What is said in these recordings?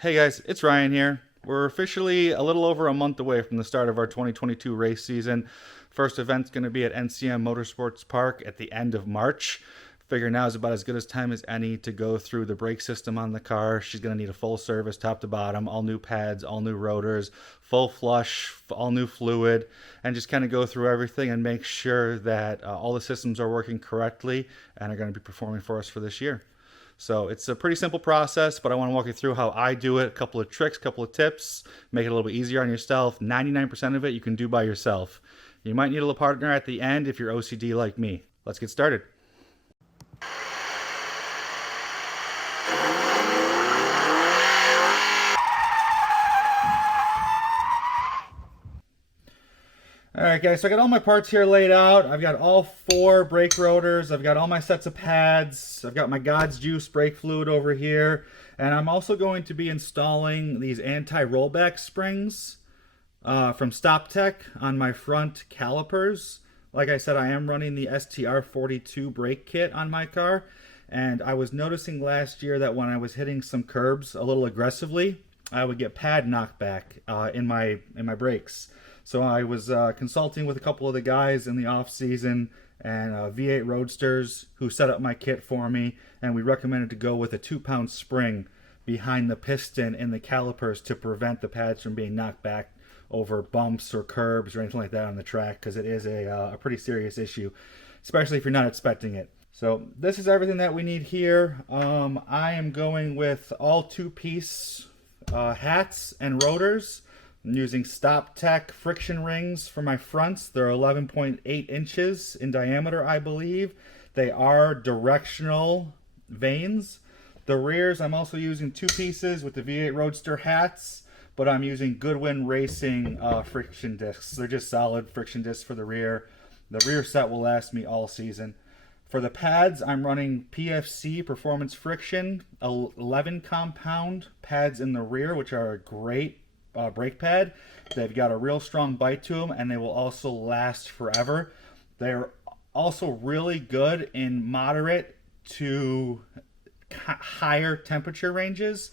Hey guys, it's Ryan here. We're officially a little over a month away from the start of our 2022 race season. First event's going to be at NCM Motorsports Park at the end of March. Figure now is about as good as time as any to go through the brake system on the car. She's going to need a full service top to bottom, all new pads, all new rotors, full flush, all new fluid, and just kind of go through everything and make sure that all the systems are working correctly and are going to be performing for us for this year. So it's a pretty simple process, but I want to walk you through how I do it, a couple of tricks, a couple of tips, make it a little bit easier on yourself. 99% of it you can do by yourself. You might need a little partner at the end if you're OCD like me. Let's get started. Alright guys, so I got all my parts here laid out. I've got all 4 brake rotors. I've got all my sets of pads. I've got my God's Juice brake fluid over here. And I'm also going to be installing these anti-rollback springs from StopTech on my front calipers. Like I said, I am running the STR42 brake kit on my car. And I was noticing last year that when I was hitting some curbs a little aggressively, I would get pad knockback in my brakes. So I was consulting with a couple of the guys in the off season and V8 Roadsters who set up my kit for me, and we recommended to go with a 2-pound spring behind the piston in the calipers to prevent the pads from being knocked back over bumps or curbs or anything like that on the track, because it is a pretty serious issue, especially if you're not expecting it. So this is everything that we need here. I am going with all 2-piece hats and rotors. I'm using StopTech friction rings for my fronts. They're 11.8 inches in diameter, I believe. They are directional vanes. The rears, I'm also using 2 pieces with the V8 Roadster hats, but I'm using Goodwin Racing friction discs. They're just solid friction discs for the rear. The rear set will last me all season. For the pads, I'm running PFC Performance Friction 11 compound pads in the rear, which are a great brake pad. They've got a real strong bite to them, and they will also last forever. They're also really good in moderate to higher temperature ranges.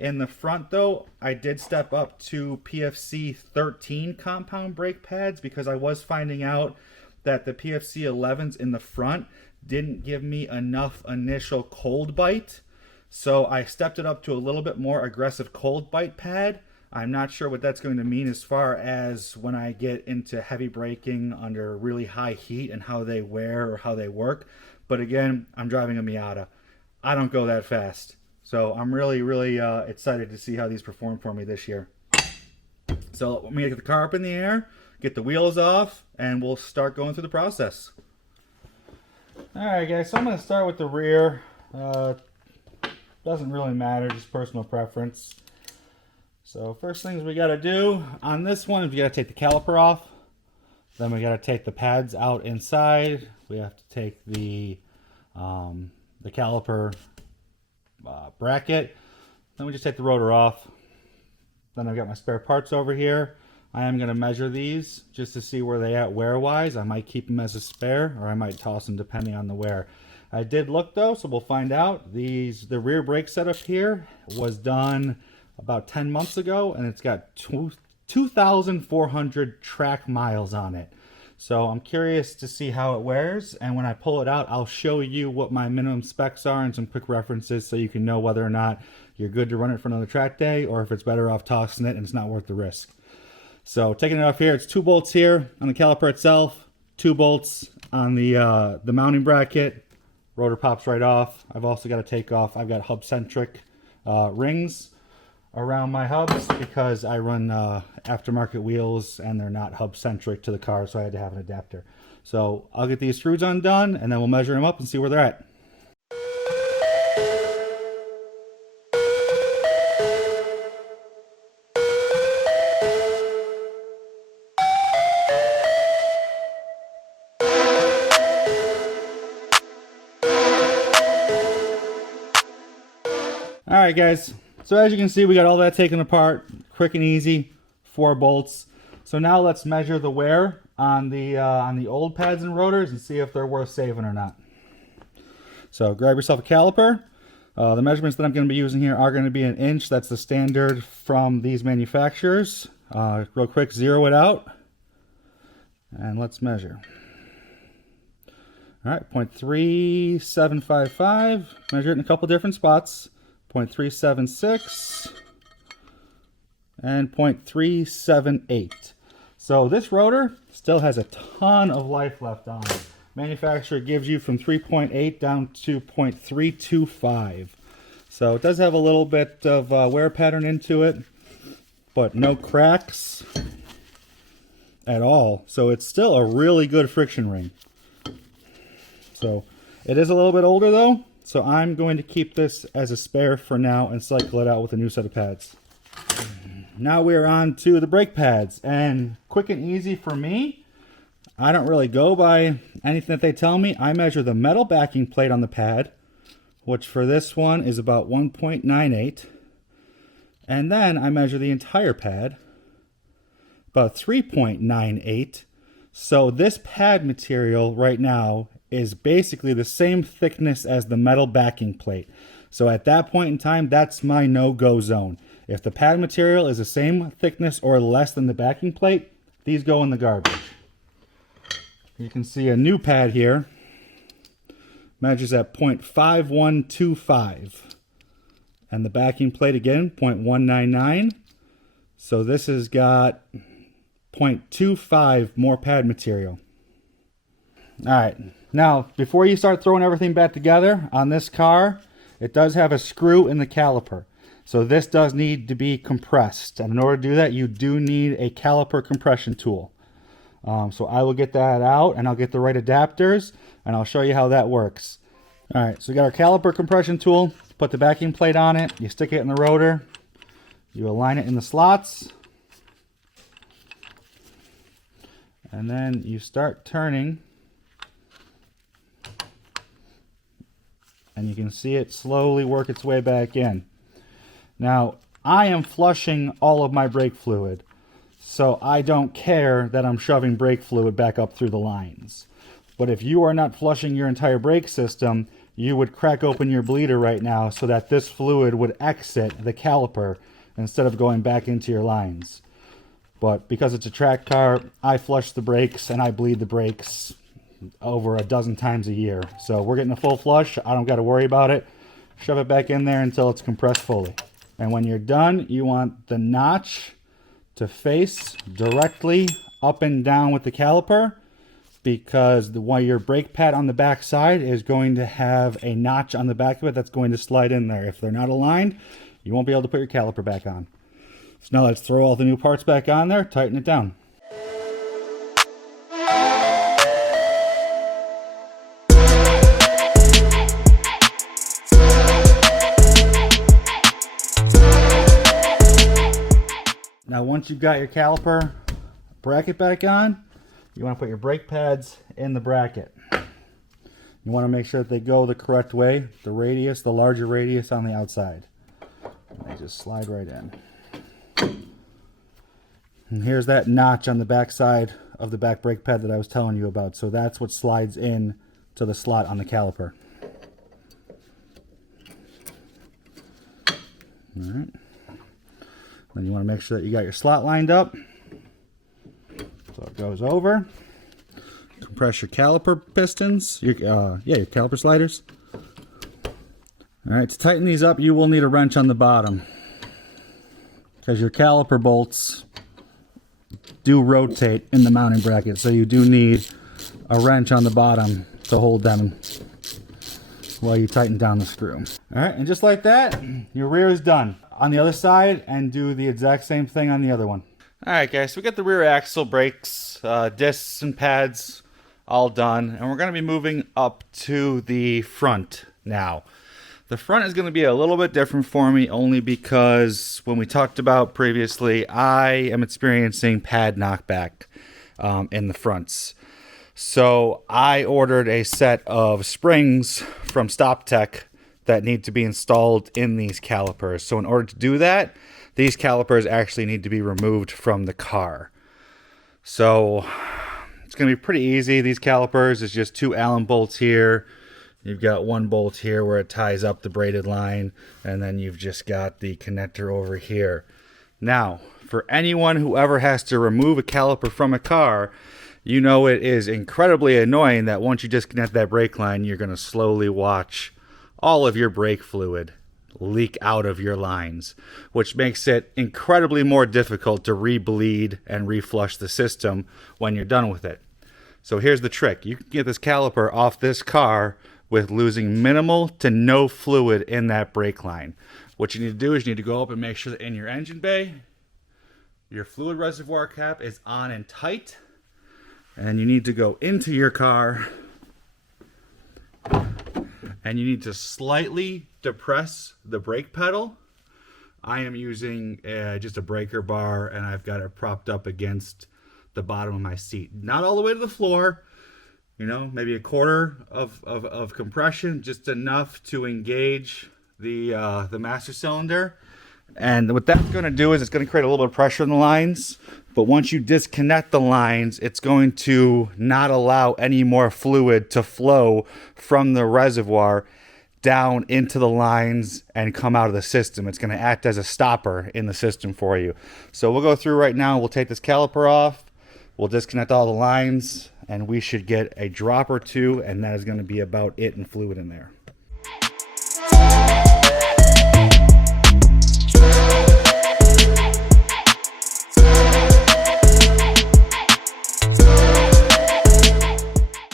In the front though, I did step up to PFC 13 compound brake pads because I was finding out that the PFC 11s in the front didn't give me enough initial cold bite. So I stepped it up to a little bit more aggressive cold bite pad. I'm not sure what that's going to mean as far as when I get into heavy braking under really high heat and how they wear or how they work. But again, I'm driving a Miata. I don't go that fast. So I'm really excited to see how these perform for me this year. So let me get the car up in the air, get the wheels off, and we'll start going through the process. Alright guys, so I'm going to start with the rear. Doesn't really matter, just personal preference. So first things we got to do on this one is we got to take the caliper off. Then we got to take the pads out inside. We have to take the caliper bracket. Then we just take the rotor off. Then I've got my spare parts over here. I am going to measure these just to see where they at wear-wise. I might keep them as a spare, or I might toss them depending on the wear. I did look though, so we'll find out. The rear brake setup here was done about 10 months ago, and it's got 2,400 track miles on it. So I'm curious to see how it wears, and when I pull it out, I'll show you what my minimum specs are and some quick references so you can know whether or not you're good to run it for another track day, or if it's better off tossing it and it's not worth the risk. So taking it off here, it's 2 bolts here on the caliper itself, 2 bolts on the mounting bracket. Rotor pops right off. I've also got to take off, I've got hub-centric rings around my hubs because I run aftermarket wheels and they're not hub-centric to the car, so I had to have an adapter. So I'll get these screws undone and then we'll measure them up and see where they're at. Alright guys, so as you can see, we got all that taken apart, quick and easy, 4 bolts. So now let's measure the wear on the old pads and rotors and see if they're worth saving or not. So grab yourself a caliper. The measurements that I'm going to be using here are going to be an inch. That's the standard from these manufacturers. Real quick, zero it out. And let's measure. All right, 0.3755. Measure it in a couple different spots. 0.376 and 0.378. So this rotor still has a ton of life left on it. Manufacturer gives you from 3.8 down to 0.325. So it does have a little bit of wear pattern into it, but no cracks at all. So it's still a really good friction ring. So it is a little bit older though, so I'm going to keep this as a spare for now and cycle it out with a new set of pads. Now we're on to the brake pads, and quick and easy for me, I don't really go by anything that they tell me. I measure the metal backing plate on the pad, which for this one is about 1.98, and then I measure the entire pad, about 3.98. So this pad material right now is basically the same thickness as the metal backing plate. So at that point in time, that's my no-go zone. If the pad material is the same thickness or less than the backing plate, these go in the garbage. You can see a new pad here measures at 0.5125, and the backing plate again 0.199. So this has got 0.25 more pad material. All right, now before you start throwing everything back together on this car, it does have a screw in the caliper. So this does need to be compressed, and in order to do that, you do need a caliper compression tool. So I will get that out, and I'll get the right adapters, and I'll show you how that works. All right, so we got our caliper compression tool. Put the backing plate on it. You stick it in the rotor. You align it in the slots, and then you start turning, and you can see it slowly work its way back in. Now, I am flushing all of my brake fluid, so I don't care that I'm shoving brake fluid back up through the lines. But if you are not flushing your entire brake system, you would crack open your bleeder right now so that this fluid would exit the caliper instead of going back into your lines. But because it's a track car, I flush the brakes and I bleed the brakes over a dozen times a year. So we're getting a full flush. I don't got to worry about it. Shove it back in there until it's compressed fully. And when you're done, you want the notch to face directly up and down with the caliper, because while your brake pad on the back side is going to have a notch on the back of it that's going to slide in there. If they're not aligned, you won't be able to put your caliper back on. So now let's throw all the new parts back on there, tighten it down. Now once you've got your caliper bracket back on, you want to put your brake pads in the bracket. You want to make sure that they go the correct way, the radius, the larger radius on the outside. And they just slide right in. And here's that notch on the back side of the back brake pad that I was telling you about. So that's what slides in to the slot on the caliper. All right. Then you want to make sure that you got your slot lined up. So it goes over. Compress your caliper pistons, your caliper sliders. All right, to tighten these up, you will need a wrench on the bottom, because your caliper bolts do rotate in the mounting bracket, so you do need a wrench on the bottom to hold them while you tighten down the screw. All right, and just like that, your rear is done. On the other side, and do the exact same thing on the other one. All right, guys, so we got the rear axle, brakes, discs, and pads all done, and we're going to be moving up to the front now. The front is going to be a little bit different for me, only because when we talked about previously, I am experiencing pad knockback in the fronts. So I ordered a set of springs from StopTech that need to be installed in these calipers. So in order to do that, these calipers actually need to be removed from the car. So it's going to be pretty easy. These calipers is just 2 Allen bolts here. You've got one bolt here where it ties up the braided line, and then you've just got the connector over here. Now, for anyone who ever has to remove a caliper from a car, you know it is incredibly annoying that once you disconnect that brake line, you're going to slowly watch all of your brake fluid leak out of your lines, which makes it incredibly more difficult to re-bleed and reflush the system when you're done with it. So here's the trick. You can get this caliper off this car with losing minimal to no fluid in that brake line. What you need to do is you need to go up and make sure that in your engine bay, your fluid reservoir cap is on and tight. And you need to go into your car and you need to slightly depress the brake pedal. I am using just a breaker bar, and I've got it propped up against the bottom of my seat. Not all the way to the floor, you know, maybe a quarter of compression, just enough to engage the master cylinder. And what that's going to do is it's going to create a little bit of pressure in the lines, but once you disconnect the lines, it's going to not allow any more fluid to flow from the reservoir down into the lines and come out of the system. It's going to act as a stopper in the system for you. So we'll go through right now. We'll take this caliper off. We'll disconnect all the lines, and we should get a drop or two, and that is going to be about it in fluid in there.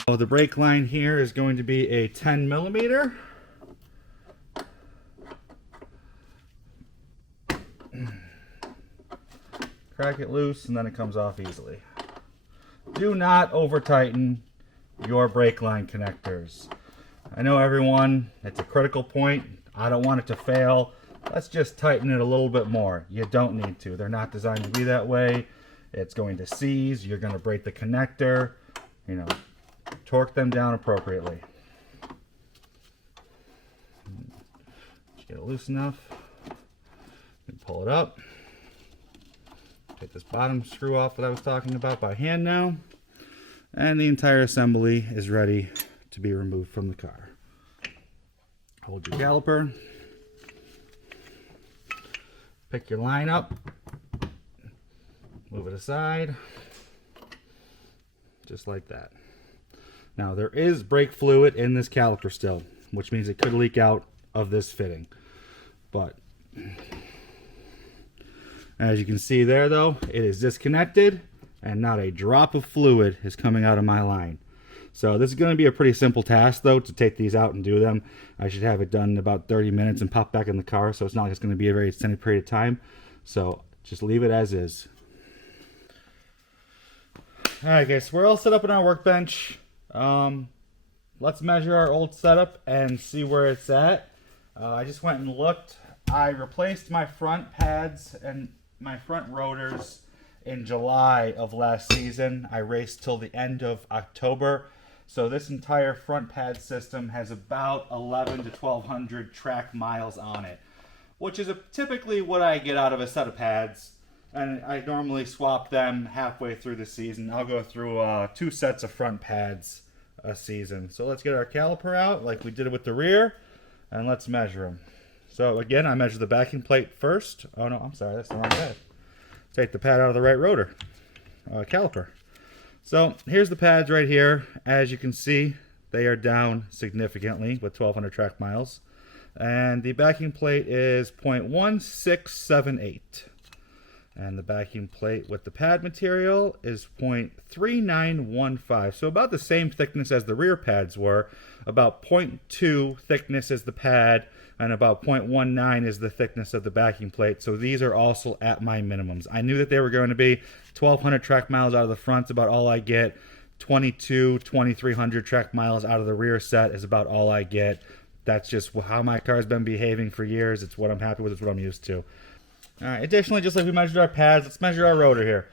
So the brake line here is going to be a 10 millimeter. Crack it loose and then it comes off easily. Do not over tighten your brake line connectors. I know everyone, it's a critical point. I don't want it to fail. Let's just tighten it a little bit more. You don't need to. They're not designed to be that way. It's going to seize. You're going to break the connector. You know, torque them down appropriately. Just get it loose enough. And pull it up. Take this bottom screw off that I was talking about by hand now. And the entire assembly is ready to be removed from the car. Hold your caliper. Pick your line up. Move it aside. Just like that. Now there is brake fluid in this caliper still, which means it could leak out of this fitting. But as you can see there though, it is disconnected and not a drop of fluid is coming out of my line. So this is going to be a pretty simple task though, to take these out and do them. I should have it done in about 30 minutes and pop back in the car, so it's not like it's going to be a very extended period of time. So just leave it as is. Alright guys, so we're all set up on our workbench. Let's measure our old setup and see where it's at. I just went and looked. I replaced my front pads and my front rotors in July of last season. I raced till the end of October. So this entire front pad system has about 11 to 1200 track miles on it, which is typically what I get out of a set of pads. And I normally swap them halfway through the season. I'll go through 2 sets of front pads a season. So let's get our caliper out like we did it with the rear, and let's measure them. So again, I measure the backing plate first. Oh no, I'm sorry, that's the wrong pad. Take the pad out of the right rotor, caliper. So here's the pads right here. As you can see, they are down significantly with 1200 track miles. And the backing plate is 0.1678. And the backing plate with the pad material is 0.3915. So about the same thickness as the rear pads were. About 0.2 thickness is the pad, and about 0.19 is the thickness of the backing plate. So these are also at my minimums. I knew that they were going to be 1200 track miles out of the front, about all I get. 2300 track miles out of the rear set is about all I get. That's just how my car's been behaving for years. It's what I'm happy with. It's what I'm used to. Additionally, just like we measured our pads, let's measure our rotor here.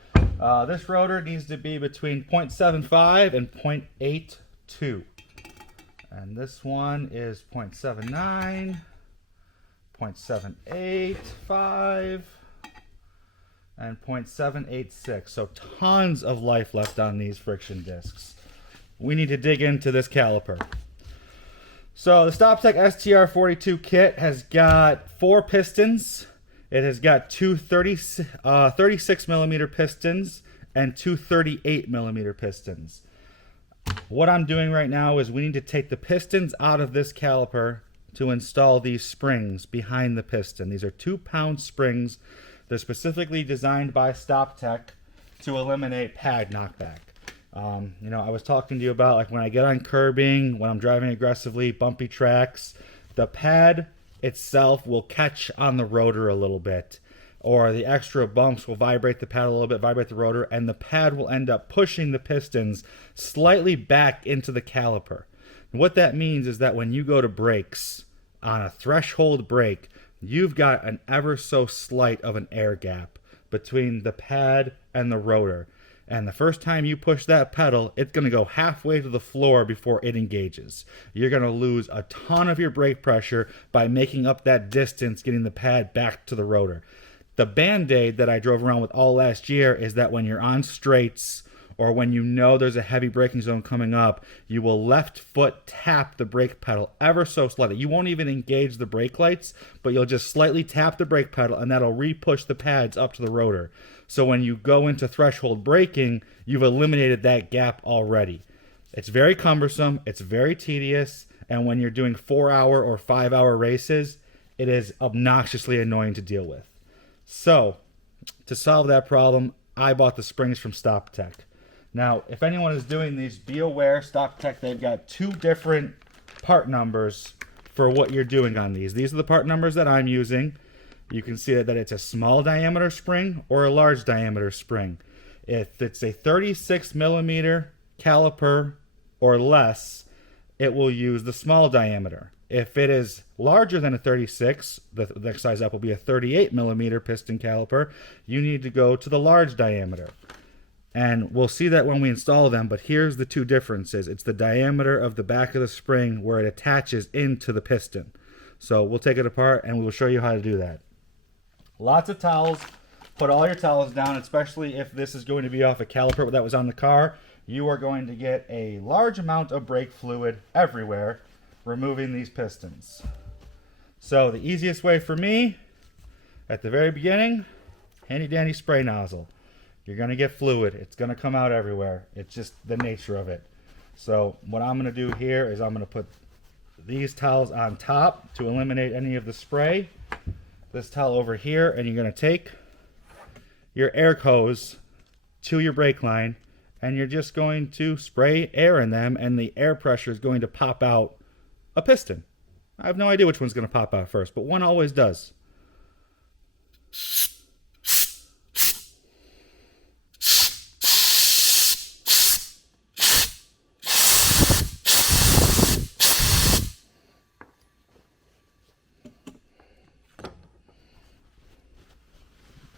This rotor needs to be between 0.75 and 0.82. And this one is 0.79, 0.785, and 0.786. So tons of life left on these friction discs. We need to dig into this caliper. So the StopTech STR42 kit has got 4 pistons. It has got two 36 millimeter pistons and two 38 millimeter pistons. What I'm doing right now is we need to take the pistons out of this caliper to install these springs behind the piston. These are 2-pound springs. They're specifically designed by StopTech to eliminate pad knockback. You know, I was talking to you about like when I get on curbing, when I'm driving aggressively, bumpy tracks, the pad itself will catch on the rotor a little bit, or the extra bumps will vibrate the pad a little bit, vibrate the rotor, and the pad will end up pushing the pistons slightly back into the caliper. And what that means is that when you go to brakes, on a threshold brake, you've got an ever so slight of an air gap between the pad and the rotor. And the first time you push that pedal, it's going to go halfway to the floor before it engages. You're going to lose a ton of your brake pressure by making up that distance, getting the pad back to the rotor. The Band-Aid that I drove around with all last year is that when you're on straights or when you know there's a heavy braking zone coming up, you will left foot tap the brake pedal ever so slightly. You won't even engage the brake lights, but you'll just slightly tap the brake pedal and that'll re-push the pads up to the rotor. So when you go into threshold braking, you've eliminated that gap already. It's very cumbersome, it's very tedious, and when you're doing 4-hour or 5-hour races, it is obnoxiously annoying to deal with. So, to solve that problem, I bought the springs from StopTech. Now, if anyone is doing these, be aware, StopTech, they've got 2 different part numbers for what you're doing on these. These are the part numbers that I'm using. You can see that it's a small diameter spring or a large diameter spring. If it's a 36 millimeter caliper or less, it will use the small diameter. If it is larger than a 36, the next size up will be a 38 millimeter piston caliper, you need to go to the large diameter. And we'll see that when we install them, but here's the 2 differences. It's the diameter of the back of the spring where it attaches into the piston. So we'll take it apart and we will show you how to do that. Lots of towels. Put all your towels down, especially if this is going to be off a caliper that was on the car. You are going to get a large amount of brake fluid everywhere removing these pistons. So the easiest way for me, at the very beginning, handy dandy spray nozzle. You're going to get fluid. It's going to come out everywhere. It's just the nature of it. So what I'm going to do here is I'm going to put these towels on top to eliminate any of the spray. This towel over here, and you're going to take your air hose to your brake line, and you're just going to spray air in them, and the air pressure is going to pop out a piston. I have no idea which one's going to pop out first, but one always does.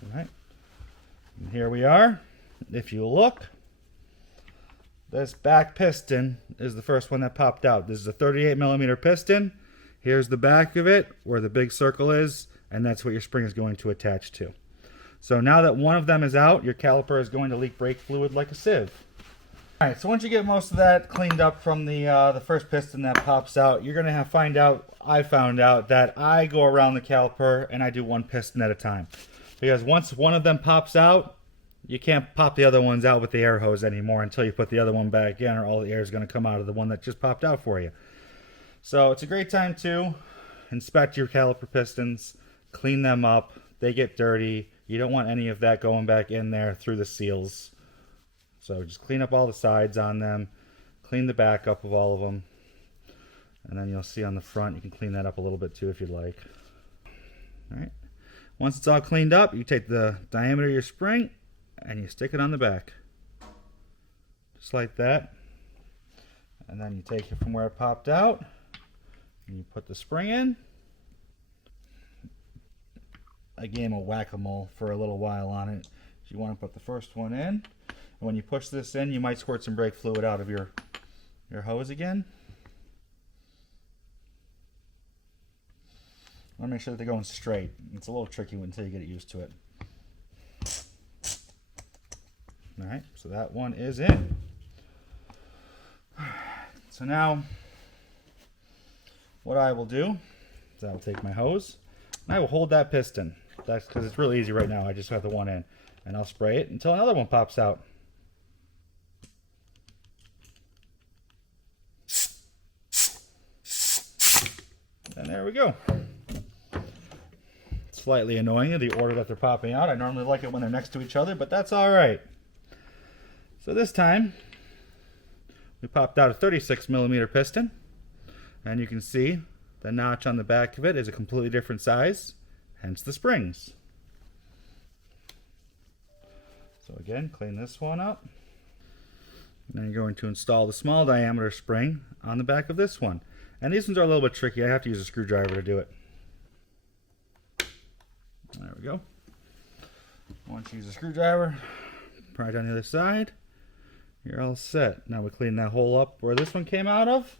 All right. And here we are. If you look, this back piston is the first one that popped out. This is a 38 millimeter piston. Here's the back of it where the big circle is, and that's what your spring is going to attach to. So now that one of them is out, your caliper is going to leak brake fluid like a sieve. All right, so once you get most of that cleaned up from the first piston that pops out, you're going to I found out that I go around the caliper and I do one piston at a time. Because once one of them pops out, you can't pop the other ones out with the air hose anymore until you put the other one back in, or all the air is going to come out of the one that just popped out for you. So it's a great time to inspect your caliper pistons, clean them up. They get dirty. You don't want any of that going back in there through the seals. So just clean up all the sides on them, clean the back up of all of them, and then you'll see on the front you can clean that up a little bit too if you'd like. All right. Once it's all cleaned up, you take the diameter of your spring and you stick it on the back, just like that. And then you take it from where it popped out and you put the spring in. A game of whack-a-mole for a little while on it. You want to put the first one in, and when you push this in, you might squirt some brake fluid out of your hose again. I want to make sure that they're going straight. It's a little tricky until you get used to it. Alright, so that one is in. So now, what I will do is I'll take my hose and I will hold that piston. That's because it's really easy right now. I just have the one in, and I'll spray it until another one pops out. And there we go. Slightly annoying in the order that they're popping out. I normally like it when they're next to each other, but that's all right. So this time we popped out a 36mm piston, and you can see the notch on the back of it is a completely different size, hence the springs. So again, clean this one up. Now you're going to install the small diameter spring on the back of this one. And these ones are a little bit tricky. I have to use a screwdriver to do it. There we go. Once you use a screwdriver, pry it on the other side, you're all set. Now we clean that hole up where this one came out of.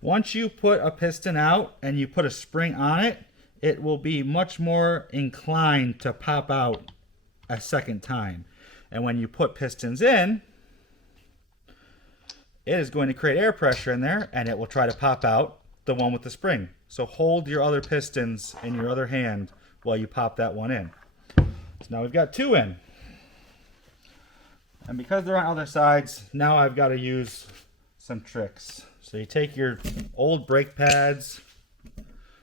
Once you put a piston out and you put a spring on it, it will be much more inclined to pop out a second time. And when you put pistons in, it is going to create air pressure in there, and it will try to pop out the one with the spring. So hold your other pistons in your other hand while you pop that one in. So now we've got two in. And because they're on other sides, now I've got to use some tricks. So you take your old brake pads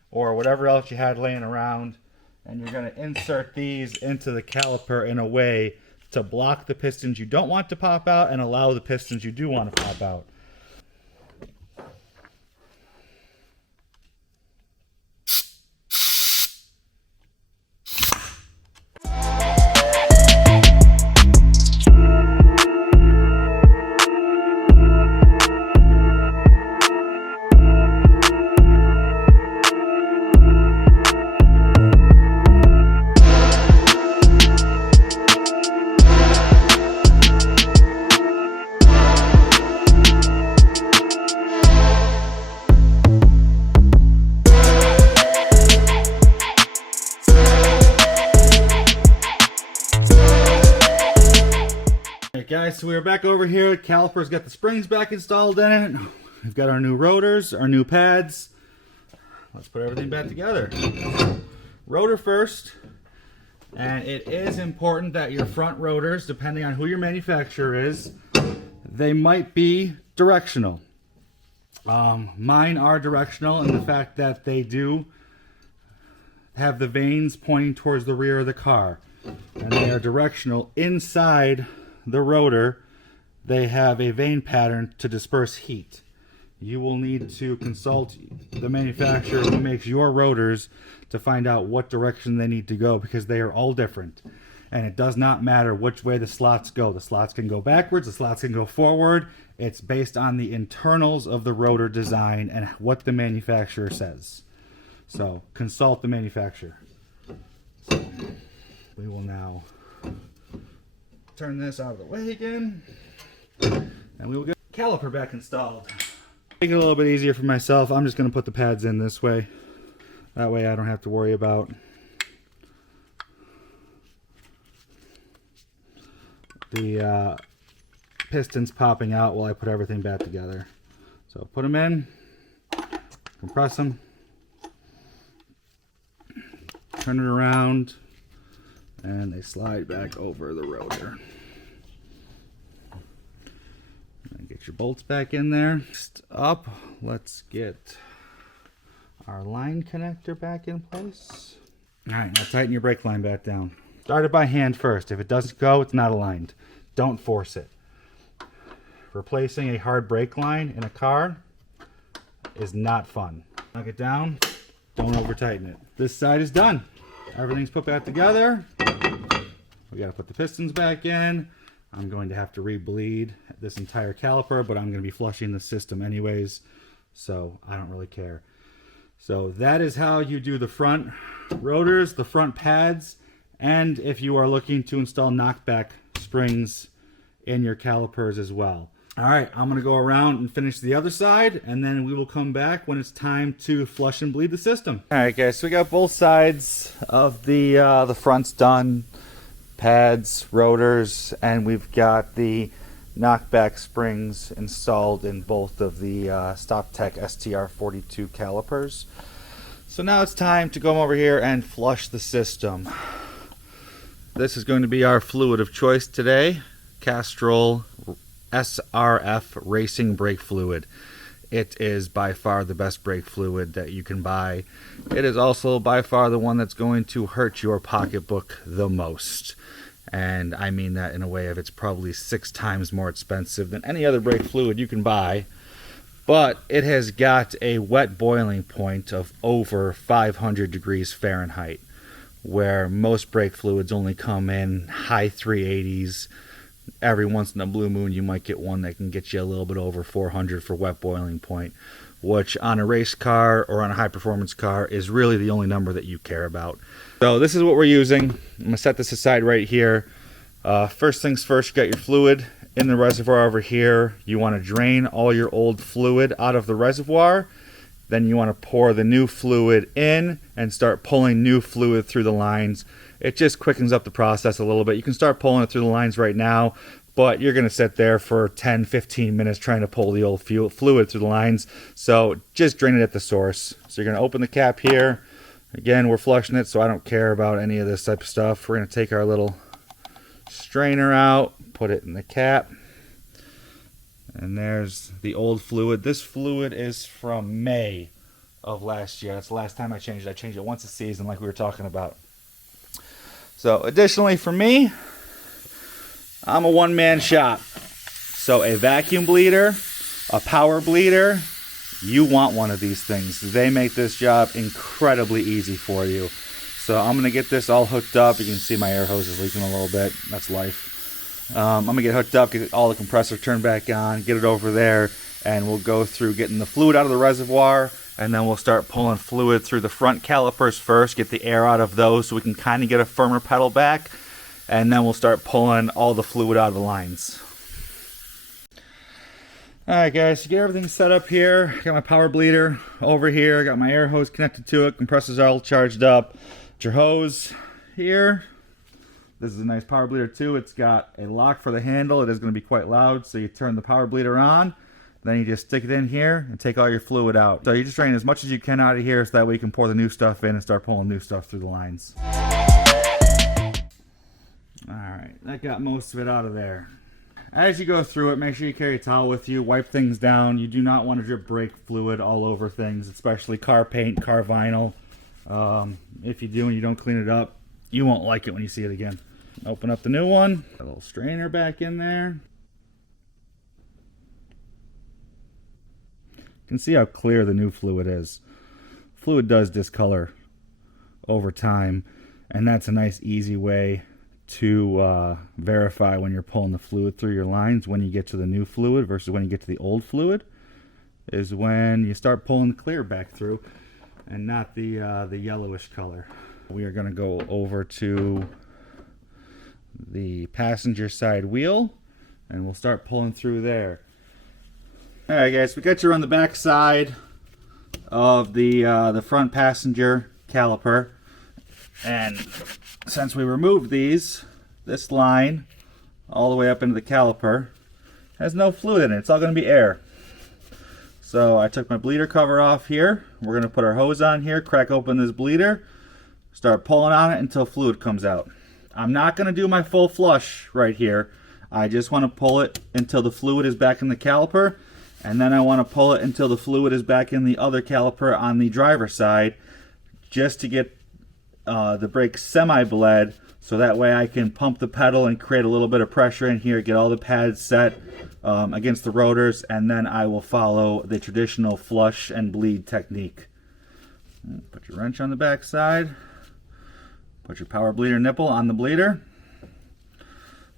or whatever else you had laying around, and you're going to insert these into the caliper in a way to block the pistons you don't want to pop out and allow the pistons you do want to pop out. Guys, so we're back over here. Caliper's got the springs back installed in it. We've got our new rotors, our new pads. Let's put everything back together. Rotor first, and it is important that your front rotors, depending on who your manufacturer is, they might be directional. Mine are directional in the fact that they do have the vanes pointing towards the rear of the car, and they are directional inside the rotor. They have a vane pattern to disperse heat. You will need to consult the manufacturer who makes your rotors to find out what direction they need to go, because they are all different. And it does not matter which way the slots go. The slots can go backwards, the slots can go forward. It's based on the internals of the rotor design and what the manufacturer says. So consult the manufacturer. So we will now turn this out of the way again, and we will get the caliper back installed. Make it a little bit easier for myself, I'm just going to put the pads in this way. That way I don't have to worry about the pistons popping out while I put everything back together. So put them in, compress them, turn it around, and they slide back over the rotor. And get your bolts back in there. Next up, let's get our line connector back in place. Alright, now tighten your brake line back down. Start it by hand first. If it doesn't go, it's not aligned. Don't force it. Replacing a hard brake line in a car is not fun. Knock it down, don't over tighten it. This side is done. Everything's put back together. We gotta put the pistons back in. I'm going to have to re-bleed this entire caliper, but I'm going to be flushing the system anyways, so I don't really care. So that is how you do the front rotors, the front pads, and if you are looking to install knockback springs in your calipers as well. Alright, I'm going to go around and finish the other side, and then we will come back when it's time to flush and bleed the system. Alright guys, so we got both sides of the fronts done. Pads, rotors, and we've got the knockback springs installed in both of the StopTech STR42 calipers. So now it's time to go over here and flush the system. This is going to be our fluid of choice today, Castrol SRF racing brake fluid. It is by far the best brake fluid that you can buy. It is also by far the one that's going to hurt your pocketbook the most. And I mean that in a way of it's probably 6 times more expensive than any other brake fluid you can buy. But it has got a wet boiling point of over 500 degrees Fahrenheit, where most brake fluids only come in high 380s. Every once in a blue moon you might get one that can get you a little bit over 400 for wet boiling point, which on a race car or on a high performance car is really the only number that you care about. So this is what we're using. I'm going to set this aside right here. First things first, you got your fluid in the reservoir over here. You want to drain all your old fluid out of the reservoir. Then you want to pour the new fluid in and start pulling new fluid through the lines. It just quickens up the process a little bit. You can start pulling it through the lines right now, but you're going to sit there for 10-15 minutes trying to pull the old fluid through the lines. So just drain it at the source. So you're going to open the cap here. Again, we're flushing it, so I don't care about any of this type of stuff. We're going to take our little strainer out, put it in the cap. And there's the old fluid. This fluid is from May of last year. That's the last time I changed it. I changed it once a season like we were talking about. So additionally for me, I'm a one-man shop. So a vacuum bleeder, a power bleeder, you want one of these things. They make this job incredibly easy for you. So I'm going to get this all hooked up. You can see my air hose is leaking a little bit. That's life. I'm going to get hooked up, get all the compressor turned back on, get it over there, and we'll go through getting the fluid out of the reservoir, and then we'll start pulling fluid through the front calipers first, get the air out of those so we can kind of get a firmer pedal back, and then we'll start pulling all the fluid out of the lines. Alright guys, so get everything set up here. Got my power bleeder over here, got my air hose connected to it, compressors all charged up. Got your hose here. This is a nice power bleeder too. It's got a lock for the handle. It is going to be quite loud, so you turn the power bleeder on, then you just stick it in here and take all your fluid out. So you just drain as much as you can out of here so that way you can pour the new stuff in and start pulling new stuff through the lines. Alright, that got most of it out of there. As you go through it, make sure you carry a towel with you, wipe things down. You do not want to drip brake fluid all over things, especially car paint, car vinyl. If you do and you don't clean it up, you won't like it when you see it again. Open up the new one, a little strainer back in there. You can see how clear the new fluid is. Fluid does discolor over time, and that's a nice easy way to verify when you're pulling the fluid through your lines when you get to the new fluid versus when you get to the old fluid, is when you start pulling the clear back through and not the yellowish color. We are going to go over to the passenger side wheel and we'll start pulling through there. Alright guys, we got you on the back side of the front passenger caliper, and since we removed this line all the way up into the caliper has no fluid in it. It's all going to be air. So I took my bleeder cover off here. We're going to put our hose on here, crack open this bleeder, start pulling on it until fluid comes out. I'm not going to do my full flush right here. I just want to pull it until the fluid is back in the caliper, and then I want to pull it until the fluid is back in the other caliper on the driver's side, just to get the brake semi-bled, so that way I can pump the pedal and create a little bit of pressure in here, get all the pads set against the rotors, and then I will follow the traditional flush and bleed technique. Put your wrench on the back side, put your power bleeder nipple on the bleeder,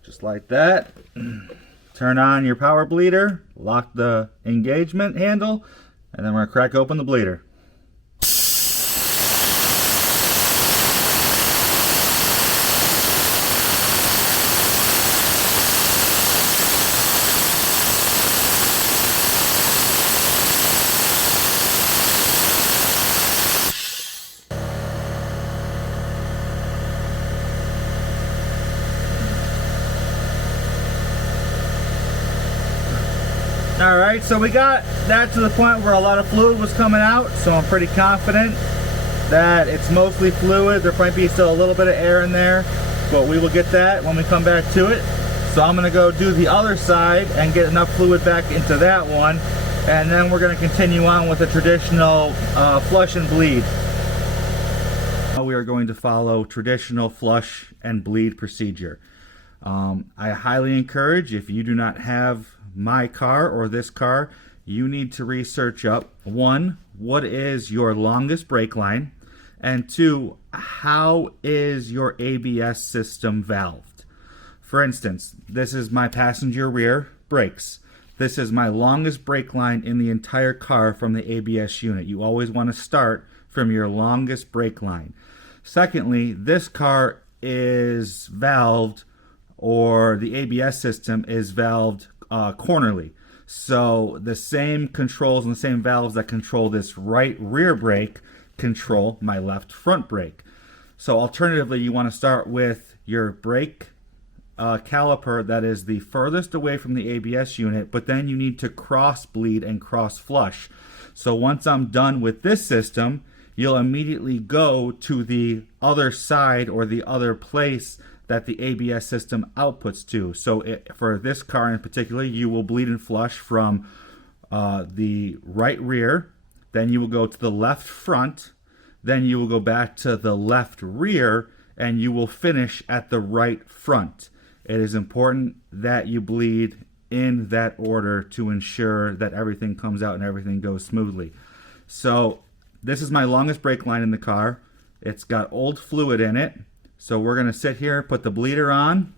just like that. Turn on your power bleeder, lock the engagement handle, and then we're going to crack open the bleeder. Alright, so we got that to the point where a lot of fluid was coming out, so I'm pretty confident that it's mostly fluid. There might be still a little bit of air in there, but we will get that when we come back to it. So I'm going to go do the other side and get enough fluid back into that one, and then we're going to continue on with the traditional flush and bleed. We are going to follow traditional flush and bleed procedure. I highly encourage, if you do not have my car or this car, you need to research up, 1, what is your longest brake line, and 2, how is your ABS system valved. For instance, this is my passenger rear brakes. This is my longest brake line in the entire car from the ABS unit. You always want to start from your longest brake line. Secondly, this car is valved, or the ABS system is valved cornerly. So the same controls and the same valves that control this right rear brake control my left front brake. So alternatively, you want to start with your brake caliper that is the furthest away from the ABS unit, but then you need to cross bleed and cross flush. So once I'm done with this system, you'll immediately go to the other side or the other place that the ABS system outputs to. So for this car in particular, you will bleed and flush from the right rear, then you will go to the left front, then you will go back to the left rear, and you will finish at the right front. It is important that you bleed in that order to ensure that everything comes out and everything goes smoothly. So this is my longest brake line in the car. It's got old fluid in it. So we're going to sit here, put the bleeder on,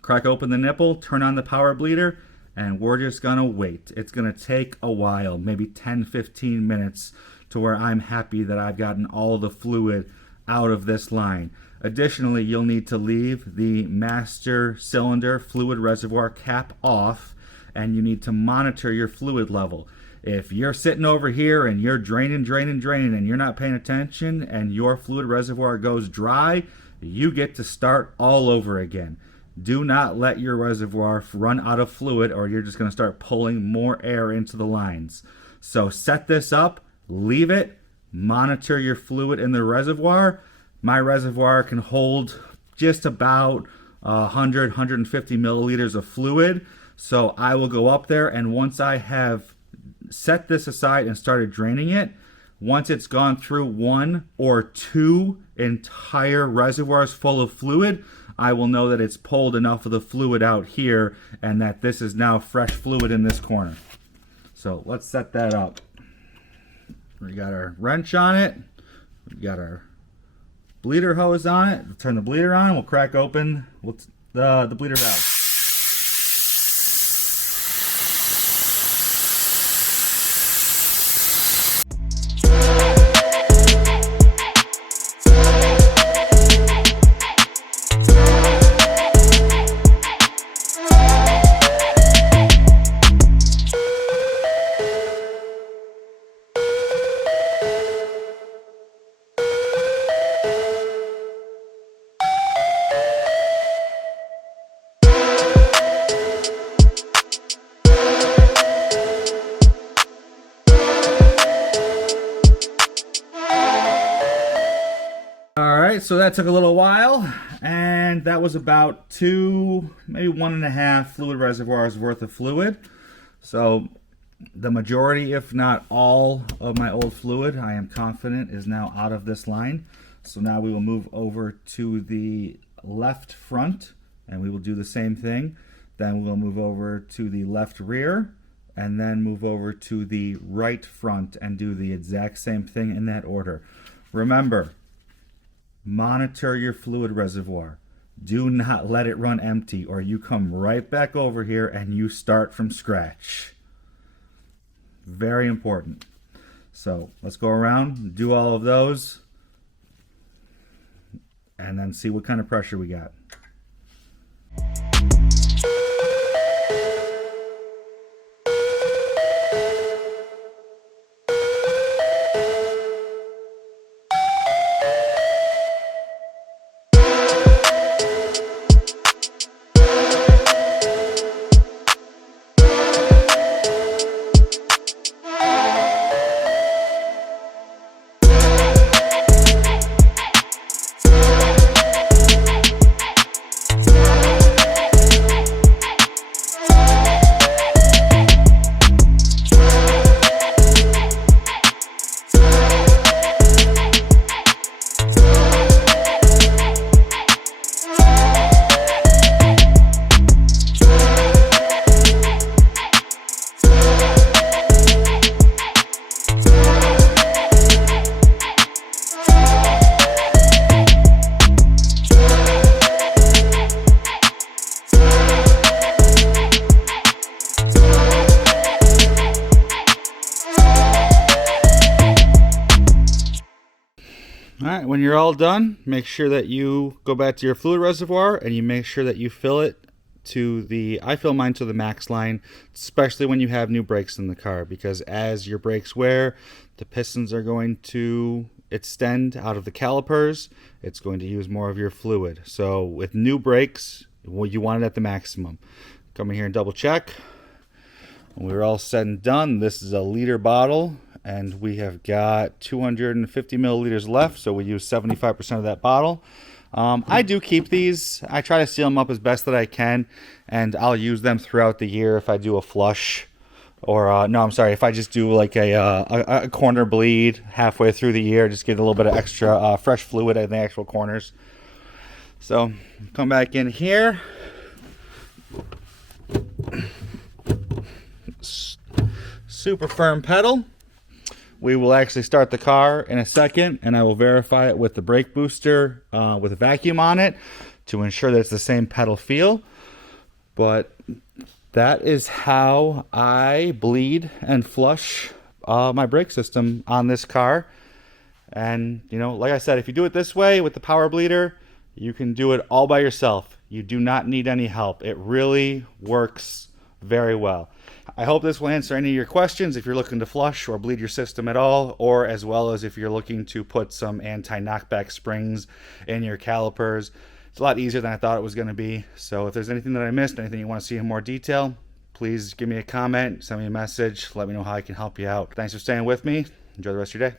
crack open the nipple, turn on the power bleeder, and we're just going to wait. It's going to take a while, maybe 10-15 minutes, to where I'm happy that I've gotten all the fluid out of this line. Additionally, you'll need to leave the master cylinder fluid reservoir cap off, and you need to monitor your fluid level. If you're sitting over here and you're draining and you're not paying attention and your fluid reservoir goes dry, you get to start all over again. Do not let your reservoir run out of fluid, or you're just going to start pulling more air into the lines. So set this up, leave it, monitor your fluid in the reservoir. My reservoir can hold just about 100-150 milliliters of fluid. So I will go up there, and once I have set this aside and started draining it, once it's gone through 1 or 2 entire reservoirs full of fluid, I will know that it's pulled enough of the fluid out here and that this is now fresh fluid in this corner. So let's set that up. We got our wrench on it. We got our bleeder hose on it. We'll turn the bleeder on. We'll crack open the bleeder valve. So that took a little while, and that was about 2, maybe 1.5 fluid reservoirs worth of fluid. So the majority, if not all, of my old fluid, I am confident, is now out of this line. So now we will move over to the left front, and we will do the same thing. Then we'll move over to the left rear, and then move over to the right front and do the exact same thing in that order. Remember, monitor your fluid reservoir. Do not let it run empty, or you come right back over here and you start from scratch. Very important. So let's go around, do all of those, and then see what kind of pressure we got. you're all done, make sure that you go back to your fluid reservoir and you make sure that you fill it to the, I fill mine to the max line, especially when you have new brakes in the car, because as your brakes wear, the pistons are going to extend out of the calipers. It's going to use more of your fluid. So with new brakes, well, you want it at the maximum. Come in here and double check. When we're all said and done, this is a liter bottle, and we have got 250 milliliters left, so we use 75% of that bottle. I do keep these. I try to seal them up as best that I can, and I'll use them throughout the year if I do a flush, or no, I'm sorry, if I just do like a corner bleed halfway through the year, just get a little bit of extra fresh fluid in the actual corners. So come back in here. Super firm pedal. We will actually start the car in a second, and I will verify it with the brake booster with a vacuum on it to ensure that it's the same pedal feel. But that is how I bleed and flush my brake system on this car. And, you know, like I said, if you do it this way with the power bleeder, you can do it all by yourself. You do not need any help. It really works very well. I hope this will answer any of your questions if you're looking to flush or bleed your system at all, or as well as if you're looking to put some anti-knockback springs in your calipers. It's a lot easier than I thought it was going to be. So if there's anything that I missed, anything you want to see in more detail, please give me a comment, send me a message, let me know how I can help you out. Thanks for staying with me. Enjoy the rest of your day.